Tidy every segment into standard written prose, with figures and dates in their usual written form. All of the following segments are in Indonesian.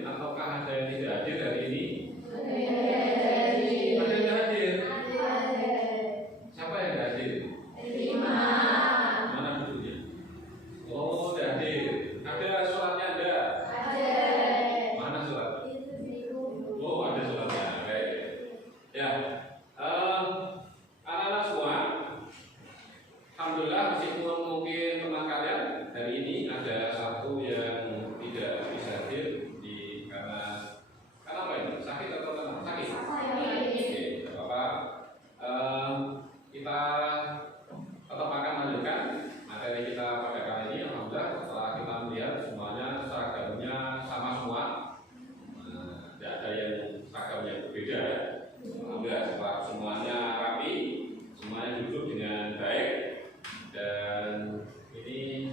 hadir ataukah ada yang tidak hadir hari ini? Ada yang Tidak hadir. Siapa yang tidak hadir? Mana duduknya? Oh, tidak hadir. Ada suratnya ada? Mana surat? Oh, ada suratnya. Baik. Ya, anak-anak semua, alhamdulillah meskipun mungkin teman kalian hari ini ada satu yang tidak bisa hadir karena apa ini? Sakit atau kenapa? Sakit. Oke, tidak apa-apa. Kita tetap akan lanjutkan materi kita pada kali ini. Alhamdulillah setelah kita melihat semuanya seragamnya sama semua, tidak ada yang seragam yang berbeda. Alhamdulillah setelah semuanya rapi, semuanya duduk dengan baik, dan ini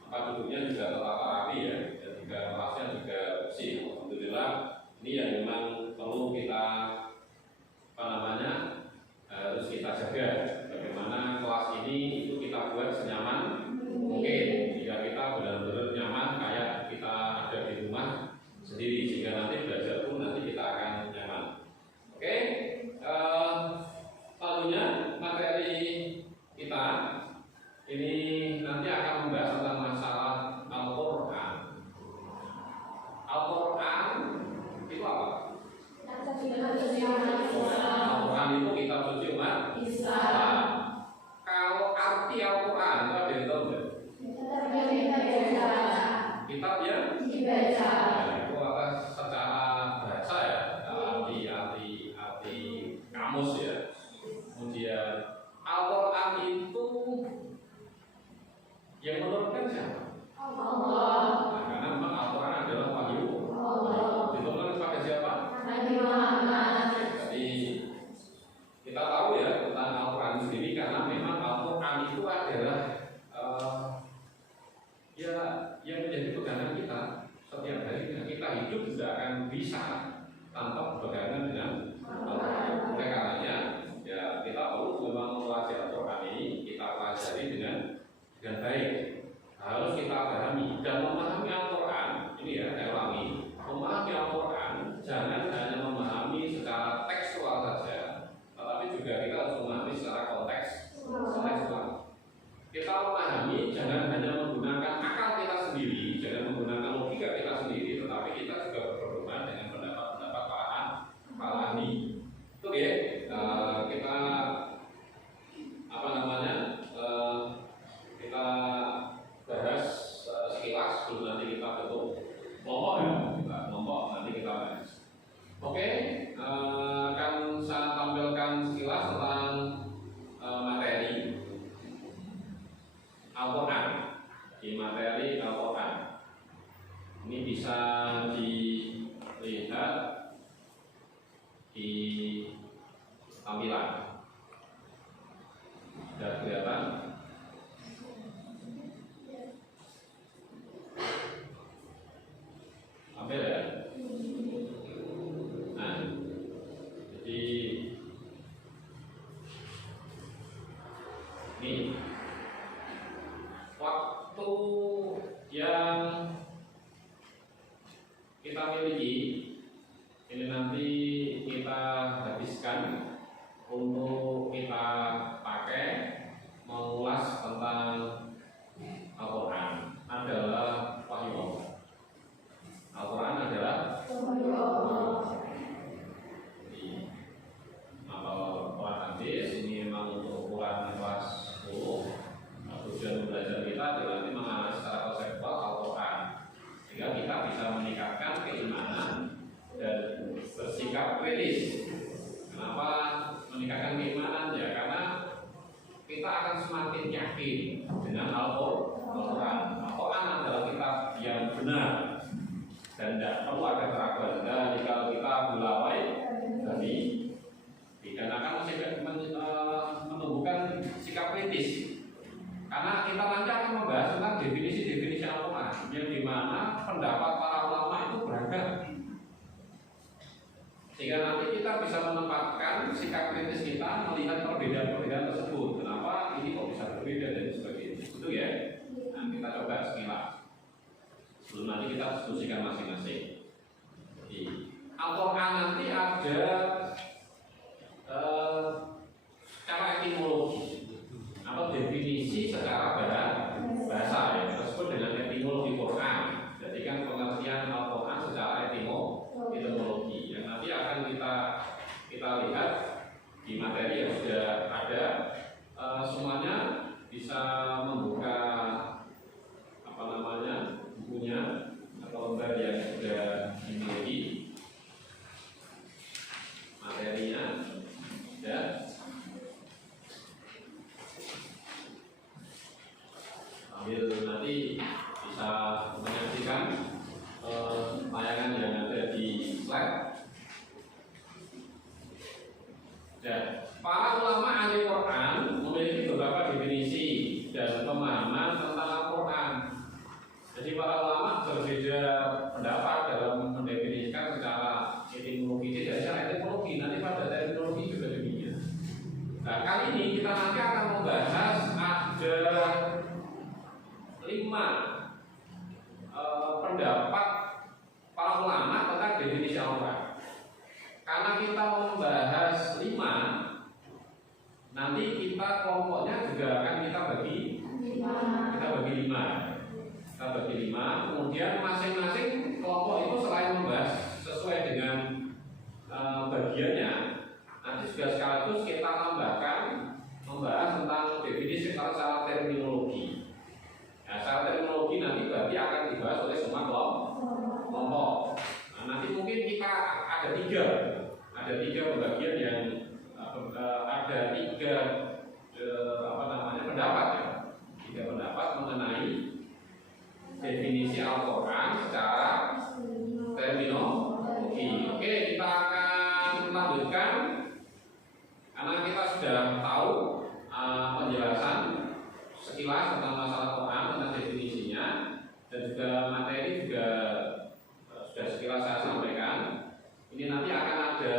tempat duduknya juga tertata rapi ya, dan juga kelasnya juga bersih. Alhamdulillah ini yang memang perlu kita harus kita jaga. Bagaimana kelas ini itu kita buat senyaman mungkin, jika kita benar-benar nyaman kayak kita ada di rumah sendiri, sehingga nanti belajar pun nanti kita akan nyaman. Oke, selanjutnya materi kita ini nanti akan membahas tentang masalah Al-Quran. Al-Quran itu apa? Al-Quran itu kitab suci umat Islam. Kalau arti Al-Quran itu ada yang tahu nggak? Kitab yang dibaca. Itu apa secara bahasa ya, arti kamus ya. Kemudian Al-Quran itu yang menurunkan siapa? Allah. Nah, karena memang Al-Quran adalah wahyu diturunkan kepada siapa? Nabi Muhammad. Jadi kita tahu ya tentang Al-Quran sendiri, karena memang Al-Quran itu adalah ya yang menjadi pegangan kita setiap hari. Kita hidup tidak akan bisa tanpa berpegangan dengan Al-Quran. Oleh karenanya ya kita perlu memang mempelajari Al-Quran ini, kita pelajari dengan baik. Harus kita pahami dan memahami Al-Quran ini ya, saya ulangi, memahami Al-Quran jangan hanya memahami secara tekstual saja, tetapi juga kita harus memahami secara kontekstual. Kita memahami jangan hanya menggunakan akal kita sendiri, jangan menggunakan logika kita sendiri, tetapi kita juga berpedoman dengan pendapat-pendapat para ahli. Itu ya, kita kita bahas sekilas sebelum nanti kita bentuk kelompok ya, kita kelompok nanti kita bahas. Oke, akan saya tampilkan sekilas tentang materi Al-Quran. Di materi Al-Quran ini bisa dilihat di tampilan. Sudah kelihatan? Ambil ya. Nah, jadi ini waktu yang kita miliki ini nanti kita habiskan untuk kita pakai mengulas tentang Al-Quran adalah wahyu Allah. Al-Quran adalah wahyu Allah. Jadi kalau kelas hadis ini memang untuk ukuran kelas 10. Tujuan belajar kita adalah nanti mengenal secara konseptual Al-Quran, sehingga kita bisa meningkatkan keimanan dan bersikap kritis. Kenapa meningkatkan keimanan? Ya karena kita akan semakin yakin dengan Al-Quran. Al-Quran adalah kitab yang benar dan tidak perlu ada keraguan. Dan kalau kita bulawai tadi, dikarenakan menumbuhkan sikap kritis. Karena kita nanti akan membahas tentang definisi-definisi Al-Quran, yang dimana pendapat para ulama itu beragam. Sehingga nanti kita bisa menempatkan sikap kritis kita melihat perbedaan-perbedaan tersebut. Kenapa ini kok bisa berbeda dan sebagainya. Itu ya. Nah, kita coba sekilas. Sebelum nanti kita diskusikan masing-masing. Al-Quran nanti ada secara etimologi atau definisi secara bahasa yang kita sebut dengan etimologi Quran. Jadi kan pengertian Al-Quran secara etimologi yang nanti akan kita lihat di materi yang sudah ada. Semuanya bisa membuka bukunya atau lembar yang sudah dimiliki materinya ya. Sambil nanti bisa menyaksikan tayangan yang ada di slide. Ya, para ulama ahli Quran memiliki beberapa definisi dan pemahaman tentang Al-Quran. Jadi para ulama berbeda pendapat dalam mendefinisikan secara etimologi. Tidak secara etimologi, nanti pada terminologi juga demikian. Nah, kali ini kita nanti akan membahas ada 5 pendapat para ulama tentang definisi Al-Quran. Karena kita membahas 5, nanti kita kelompoknya juga akan kita bagi 5. Kita bagi 5, kemudian masing-masing kelompok itu selain membahas sesuai dengan bagiannya, nanti juga sekaligus kita membahas tentang definisi secara terminologi. Nah, secara terminologi nanti berarti akan dibahas oleh semua kelompok. Nah, nanti mungkin kita ada 3 pembagian yang ada 3 pendapat ya. 3 pendapat mengenai definisi Al-Quran secara terminologi. Oke, kita akan lanjutkan karena kita sudah tahu penjelasan sekilas tentang masalah Quran, tentang definisinya, dan juga materi juga sudah sekilas saya sampaikan. Ini nanti akan ada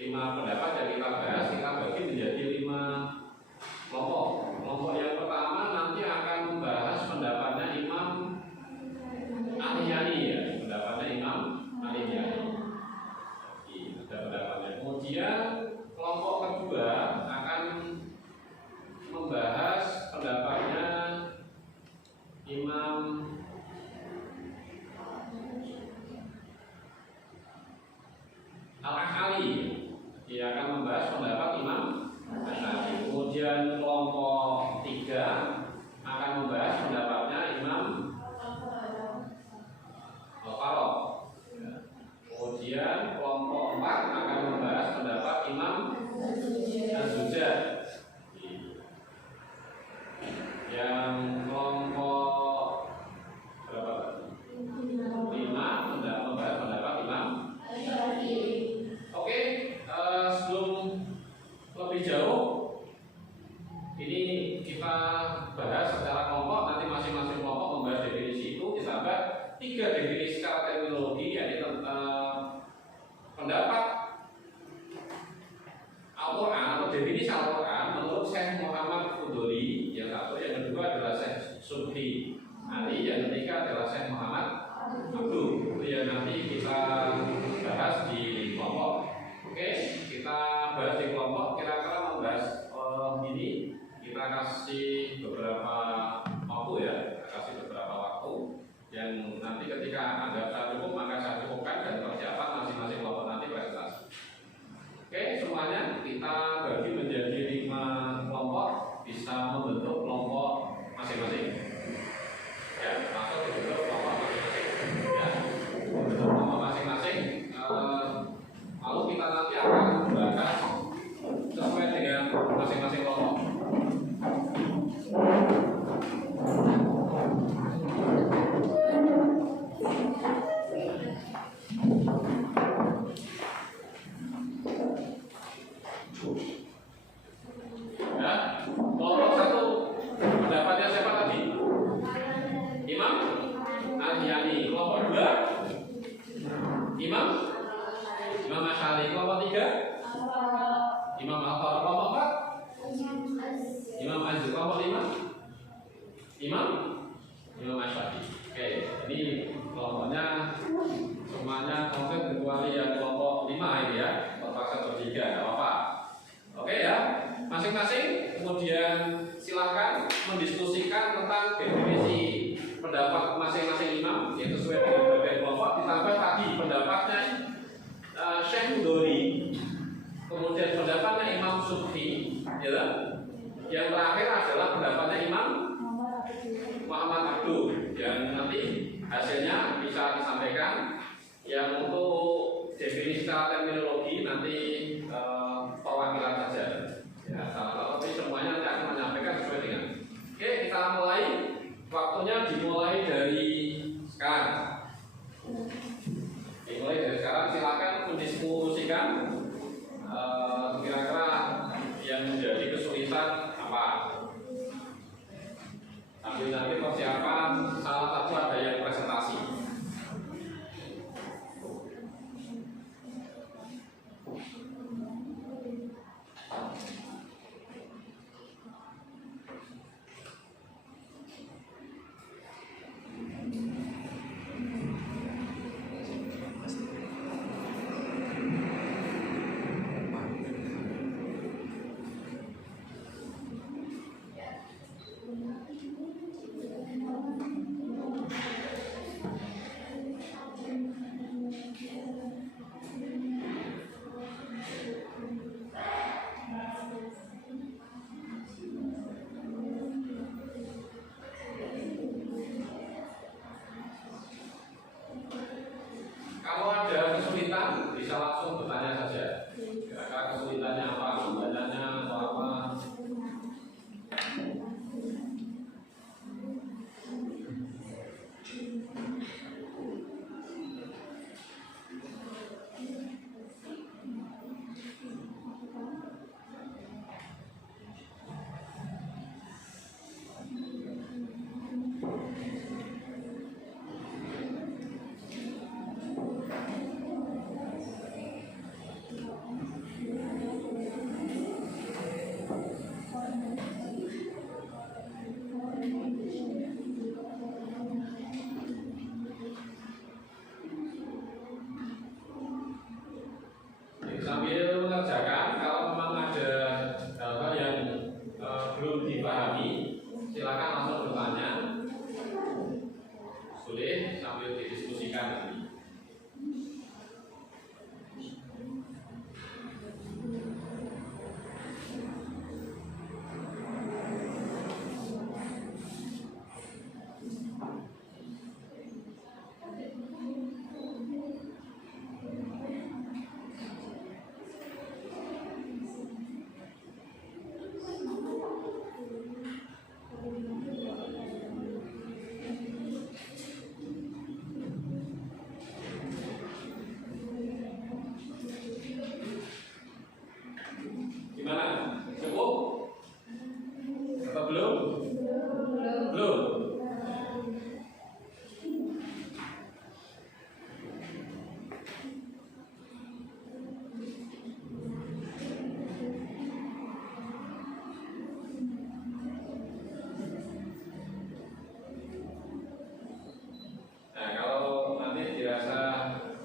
5 pendapat yang kita bahas, kita bagi menjadi 5 kelompok. Kelompok yang pertama nanti akan membahas pendapatnya Imam Al-Yani ya, pendapatnya Imam Al-Yani. Ada pendapatnya. Kemudian kelompok kedua akan membahas pendapatnya Imam Al-Ash'ari. Dia akan membahas pendapat Imam Al-Ash'ari. Kemudian kelompok 3 akan membahas pendapatnya Imam Al-Faroq. Kemudian kelompok 4 akan membahas pendapat Imam Az-Zujjaj. Yang kelompok berapa tadi? 5 membahas pendapat Imam. Oke, sebelum lebih jauh, ini kita bahas secara kelompok. Nanti masing-masing kelompok membahas definisi itu, ditambah 3 definisi secara terminologi, yaitu tentang pendapat Al-Quran atau definisi Al-Quran menurut Syekh Muhammad Fudholi. Yang satu, yang kedua adalah Syekh Subhi Ali, yang ketiga adalah Syekh Muhammad Abdul. Itu yang nanti kita bahas di kelompok. Oke, kita bahas di kelompok. Kira-kira membahas ini kita kasih beberapa waktu ya, yang nanti ketika Anda tak cukup maka saya cukupkan, dan persiapan masing-masing kelompok nanti presentasi. Oke, semuanya kita bagi menjadi 5 kelompok, bisa membentuk kelompok masing-masing. Ya, masuk dibentuk kelompok masing-masing. Ya, membentuk kelompok masing-masing. Lalu kita nanti akan membahas sesuai dengan masing-masing kelompok. Ya, kelompok 1 pendapatnya siapa tadi? Imam Al-Yani. Kelompok 2 Imam Asy'ari. Kelompok 3 Imam Al-Faroq. Kelompok 4 Imam Az-Zujjaj. Kelompok 5 Imam Asy'ari. Oke, ini kelompoknya semuanya komplit kecuali yang terpaksa bertiga, nggak apa-apa. Oke ya, masing-masing kemudian silakan mendiskusikan tentang definisi pendapat masing-masing imam, yaitu sesuai dengan bagian kelompok. Ditambah tadi pendapatnya Syekh Mudori, kemudian pendapatnya Imam Subki, ya. Yang terakhir adalah pendapatnya Imam Muhammad Abduh, yang nanti hasilnya bisa disampaikan. Yang untuk definisi secara terminologi nanti perwakilan saja. Ya, tapi semuanya nanti akan menyampaikan sesuai dengan. Oke, kita mulai. Waktunya dimulai dari sekarang. Dimulai dari sekarang. Silakan mendiskusikan kira-kira yang menjadi kesulitan apa. Sambil nanti persiapan salah satu ada yang presentasi. Kalau ada kesulitan bisa langsung bertanya saja. Kira-kira kesulitannya apa? Bacanya atau apa? Sambil mengerjakan, kalau memang ada hal-hal yang belum dipahami, silakan langsung bertanya. Boleh sambil didiskusikan nanti. Gimana? Cukup? Atau belum? Belum. Nah, kalau nanti dirasa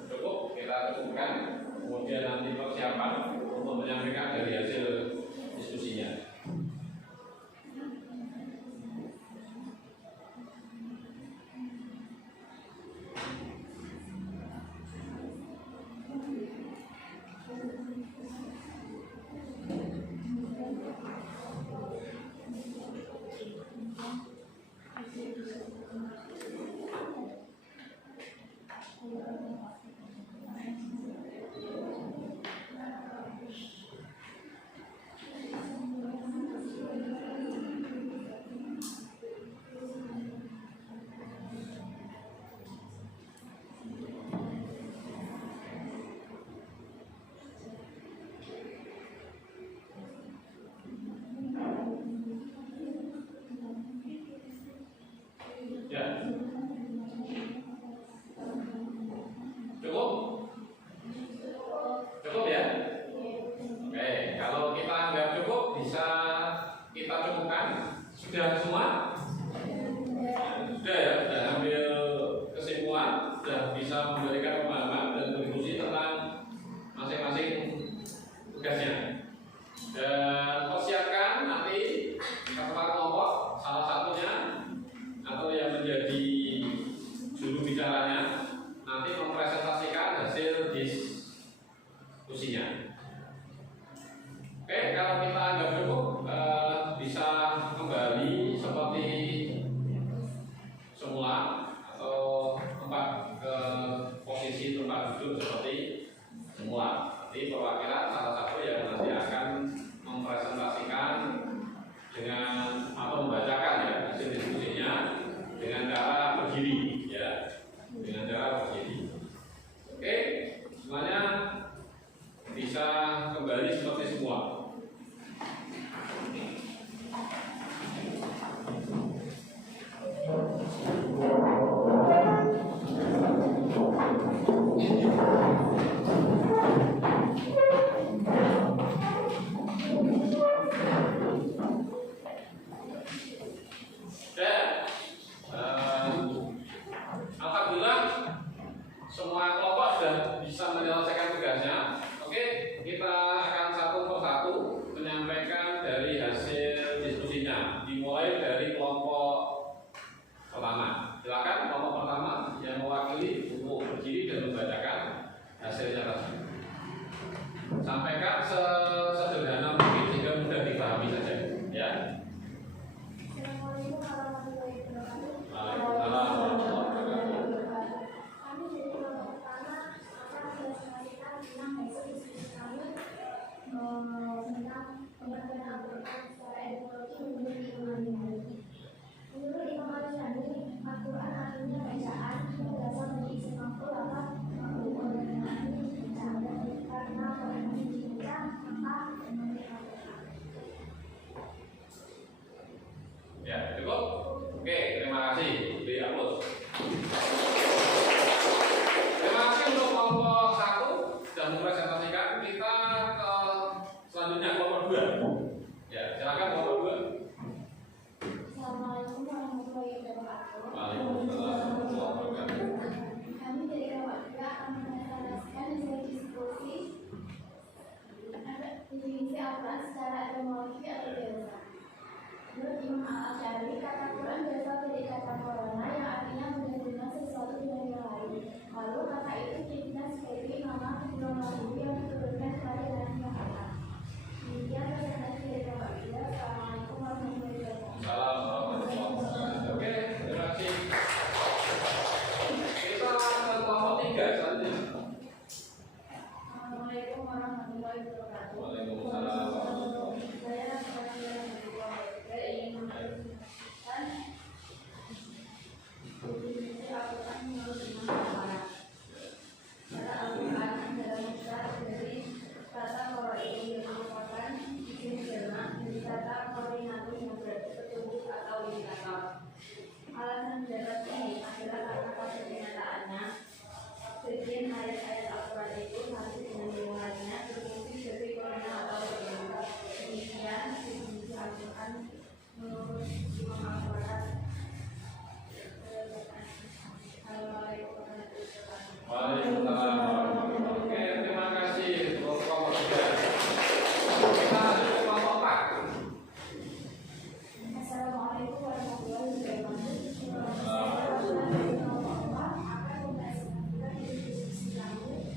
cukup, kita cukupkan. Kemudian nanti persiapan untuk menyampaikan dari hasil diskusinya. semua. Nanti perwakilan salah satu yang nanti akan mempresentasikan dengan atau membacakan ya hasil diskusinya dengan cara berdiri ya, dengan cara berdiri. Oke, semuanya bisa kembali seperti semua. Alhamdulillah semua kelompok sudah bisa menyelesaikan tugasnya. Oke, kita akan satu persatu menyampaikan dari hasil diskusinya. Dimulai dari kelompok pertama. Silakan kelompok pertama yang mewakili untuk berdiri dan membacakan hasilnya tadi. Sampaikan sesederhana mungkin sehingga mudah dipahami saja. Ya. Assalamualaikum warahmatullahi wabarakatuh. Waalaikumsalam warahmatullahi wabarakatuh. Kami dari kelompok pertama akan menjelaskan tentang hasil diskusi kami tentang pengertian Al-Quran secara etimologi menurut Imam Ghazali. Menurut Imam Ghazali, Al-Quran artinya bacaan yang berasal dari isi makhluk apa makhluk dan bacaan. Karena Quran dibaca maka menjadi Al-Quran. Ya, cukup. Oke, terima kasih. Beri aplaus. Terima kasih untuk kelompok 1 sudah mempresentasikan. Kita ke selanjutnya kelompok 2. Ya, silakan kelompok 2. Assalamualaikum warahmatullahi wabarakatuh. Waalaikumsalam warahmatullahi wabarakatuh. Kami dari kelompok 2 akan menjelaskan hasil diskusi definisi Al-Quran secara etimologi atau bahasa. Menurut Imam Al-Asy'ari, kata Quran berasal dari kata corona yang artinya menggabungkan sesuatu dengan yang lain. Lalu kata itu dikenal sebagai nama Romawi yang diturunkan kepada Nabi Muhammad. Demikian presentasi dari kelompok 2. Assalamualaikum warahmatullahi wabarakatuh. Salam warahmatullahi wabarakatuh. Oke, terima kasih. Kita ke kelompok 3 selanjutnya. Assalamualaikum warahmatullahi wabarakatuh. Waalaikumsalam warahmatullahi wabarakatuh. Saya sebagai dari kelompok 3 ingin mempresentasikan definisi Al-Quran menurut Imam Al-Asy'ari. Kata Al-Quran adalah mufrad dari kata qara'i yang merupakan isim jamak dari kata qarinatu yang berarti petunjuk atau indikator. Alasan pendapat ini adalah karena pada kenyataannya sebagian ayat-ayat Al-Quran itu satu dengan yang lainnya berfungsi sebagai korona atau petunjuk. Demikian definisi Al-Quran menurut Imam Al-Asy'ari. Assalamualaikum warahmatullahi wabarakatuh. Waalaikumsalam warahmatullahi wabarakatuh. Oke, terima kasih untuk kelompok 3. Kita lanjut ke kelompok 4. Assalamualaikum warahmatullahi wabarakatuh. Saya Rasulullah dari kelompok 4 akan mempresentasikan diskusi kami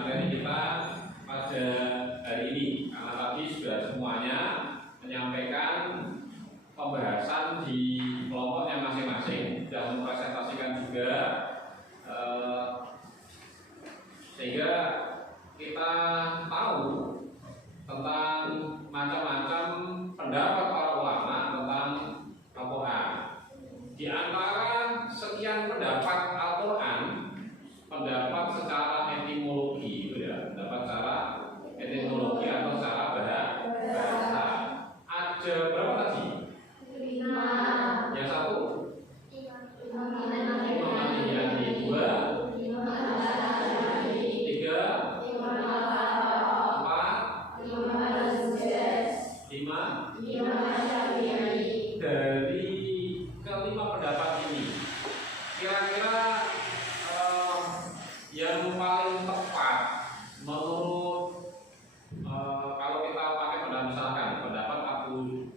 materi kita pada hari ini, karena tadi sudah semuanya menyampaikan pembahasan di kelompoknya masing-masing, sudah mempresentasikan juga, sehingga kita tahu tentang macam-macam pendapat para ulama tentang Al-Quran. Di antara sekian pendapat Al-Quran, pendapat secara etimologi, itu ya, pendapat secara etimologi atau secara bahasa, ada berapa tadi? 5. Yang satu Imam Al-Ghazali, 2, 3, 4, 5. Dari kelima pendapat ini, kira-kira yang paling tepat menurut kalau kita pakai pendapat, misalkan pendapat Abu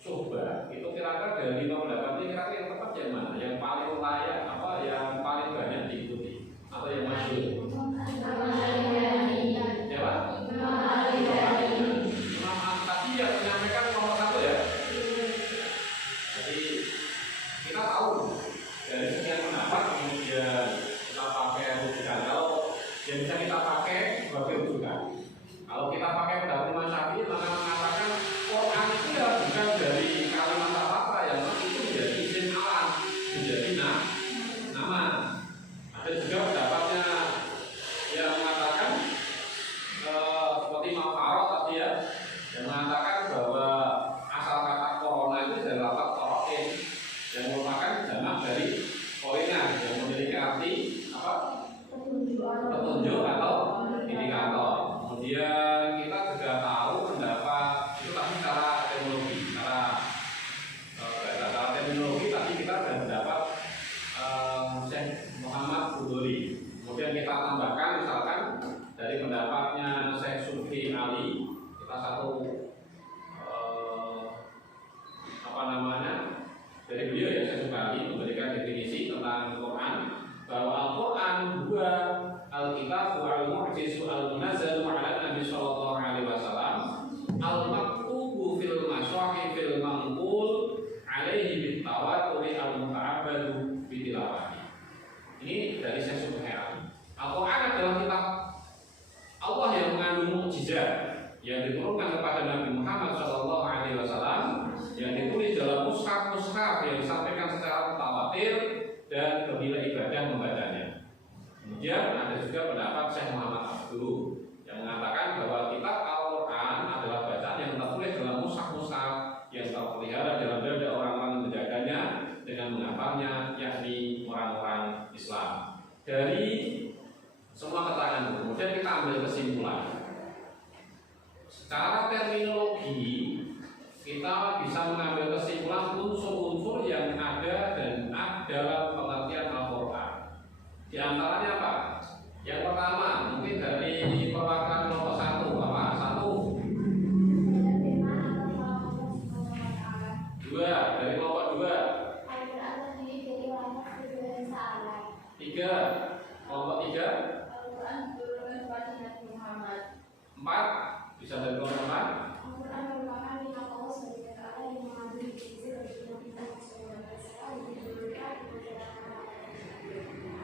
Syuhbah, itu kira-kira dari 5 pendapat ini kira-kira yang tepat yang mana? Yang paling layak, apa yang paling banyak diikuti atau yang masyhur? Ya Pak? Imam tadi yang menyampaikan nomor 1 ya. Jadi kita tahu dari sekian pendapat kemudian kita pakai rujukan. Kalau yang bisa kita pakai sebagai rujukan. Kalau kita pakai pendapat Imam Syafi'i, maka mengatakan Quran itu ya bukan dari kalimat apa yang itu menjadi isim alam, menjadi nama. Ada juga pendapatnya yang mengatakan seperti Imam Farad tadi ya, yang mengatakan bahwa asal kata corona itu dari lafaz koroin, yang merupakan jamak dari korina, yang memiliki arti apa? Petunjuk atau indikator. Kemudian kita juga tahu pendapat itu tadi secara etimologi, secara terminologi tadi kita ada pendapat Syekh Muhammad Budori. Kemudian kita tambahkan misalkan dari pendapatnya Syekh Sufi Ali, kita satu dari beliau ya, Syekh Sufi Ali memberikan definisi tentang Quran bahwa Al-Quran dua Al-Kitab al-Mu'jizu al-Munazzal ala Nabi sallallahu alaihi wasallam al-maktubu fil masyahif fil manqul alaihi bitawaturi al-muta'abbadu bitilawati. Ini dari Syekh Sufi Ali. Al-Quran adalah kitab Allah yang mengandung mukjizat yang diturunkan kepada Nabi Muhammad sallallahu alaihi wasallam, yang ditulis dalam mushaf-mushaf yang disampaikan secara mutawatir dan bila ibadah membacanya. Kemudian ada juga pendapat Syekh Muhammad Abdul yang mengatakan bahwa kitab Al-Quran adalah bacaan yang tertulis dalam mushaf-mushaf yang terpelihara dalam dada orang-orang yang menjaganya dengan menghafalnya, yakni orang-orang Islam. Dari semua keterangan itu, kemudian kita ambil kesimpulan. Secara terminologi, kita bisa mengambil kesimpulan unsur-unsur yang ada dan dalam pengertian Al-Quran. Di antaranya apa? Yang pertama, mungkin dari perwakilan nomor 1, apa? 1. 2, dari kelompok 2. 3, kelompok 3. 4, bisa dari kelompok 4.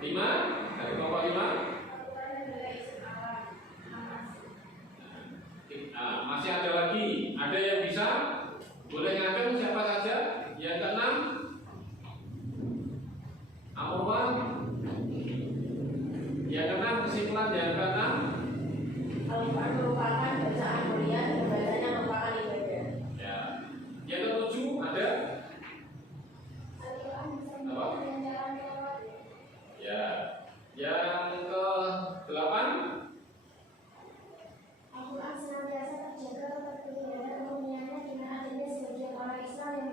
5, dari kelompok 5. Masih ada lagi, ada yang bisa boleh ngajak siapa saja. Yang ke-6, Amrullah. Yang ke-6, kesimpulan yang ke-6, Al-Quran merupakan bacaan mulia dan bacanya merupakan ibadah. ya. Yang ke-7 ada apa? Ya. Yang ke-8, Al-Quran senantiasa terjaga ketertiban dan kemuliaannya dengan adanya sebagian orang Islam yang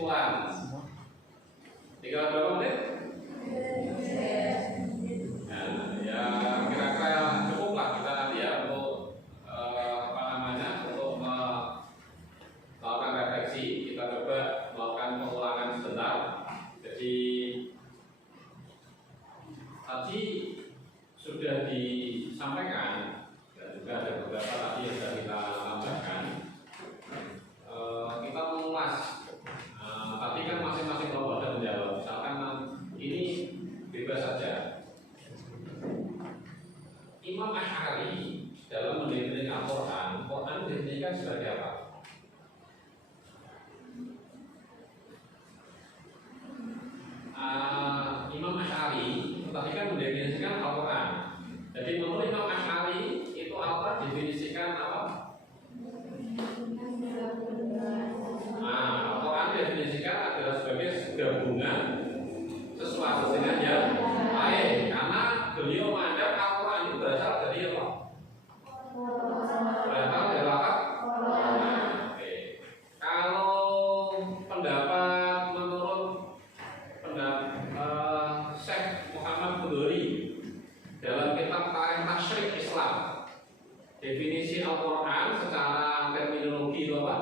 kesimpulan. Tinggal berapa menit? Nah, ya kira-kira cukup lah kita nanti ya untuk untuk melakukan refleksi. Kita coba melakukan pengulangan sebentar. Jadi tadi sudah disampaikan dan juga ada beberapa tadi yang sudah kita tambahkan. Kita mengulas. Tadi kan masing-masing kelompok ada menjawab. Misalkan ini bebas saja. Imam Asy'ari dalam mendefinisikan Al-Quran, Quran didefinisikan sebagai apa? Imam Asy'ari tadi kan mendefinisikan Al-Quran. Jadi menurut Imam Asy'ari itu Al-Quran definisikan apa? Al-Quran definisikan adalah sebagai gabungan sesuatu dengan yang lain, karena beliau menganggap Al-Quran itu berasal dari apa? Berasal dari lafaz. Oke. Kalau pendapat menurut Syekh Muhammad Bukhari dalam kitab Tarikh Tasyrik Islam, definisi Al-Quran secara terminologi itu apa?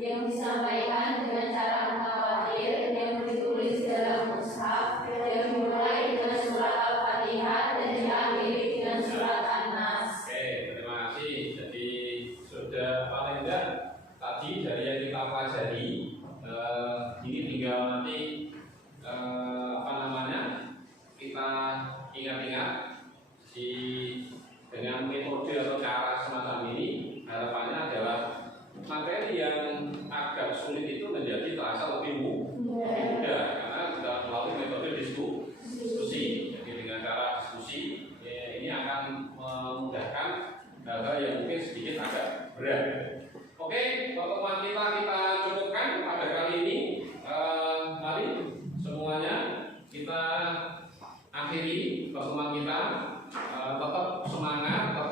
Yang disampaikan dengan cara mutawatir, yang ditulis dalam mushaf, yang dimulai dengan surat Al-Fatihah dan diakhiri dengan surat An-Nas. Oke, terima kasih. Jadi sudah paling enggak tadi dari yang kita pelajari, ini tinggal nanti kita ingat-ingat dengan metode atau cara semacam ini. Harapannya adalah materi yang agak sulit itu menjadi terasa lebih mudah karena kita melalui metode diskusi. Jadi dengan cara diskusi ini akan memudahkan hal-hal yang mungkin sedikit agak berat. Oke, pertemuan kita cukupkan pada kali ini. Mari semuanya kita akhiri pertemuan kita. Tetap semangat, tetap